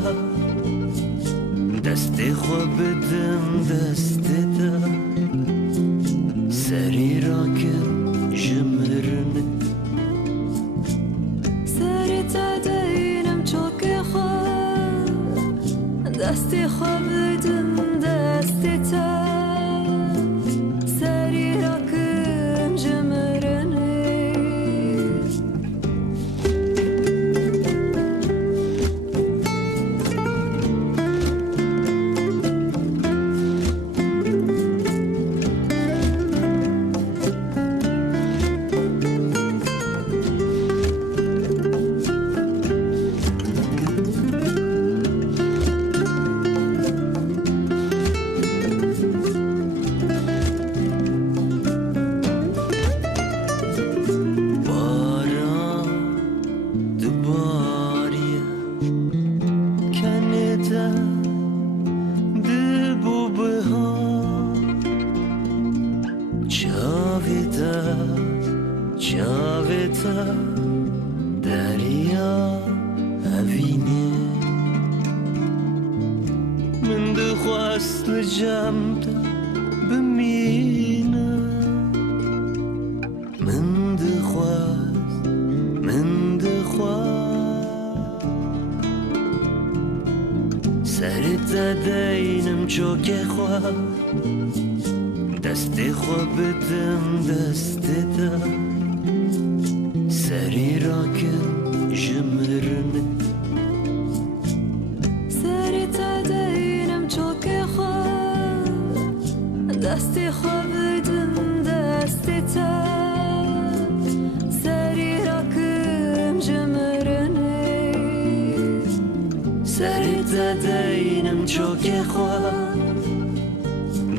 خواه دست خوا بدم دست تا سری را که جمرنه سری تا دینم چوک خواه دست خوا بدم دست تا سری را که جمرنه چاوتا دریا اوینه من دخواست لجمتا بمینه من دخواست سرتا دینم چوک خواه دست خوا بدم دست تا سری را که جمرنه سری تا دینم چوک خواه دست خوا بدم دست تا سری را که جمرنه سری تا دینم چوک خواه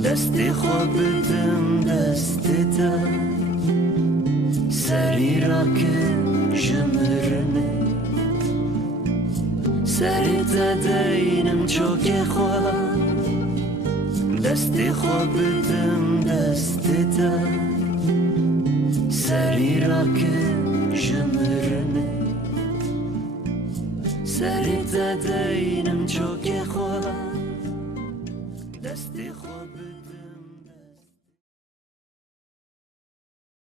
دست خوا بدم دست تا سری را که جمرنه سری تا دینم چوک خواه دست خوا بدم دست تا سری را که جمرنه سری تا دینم چوک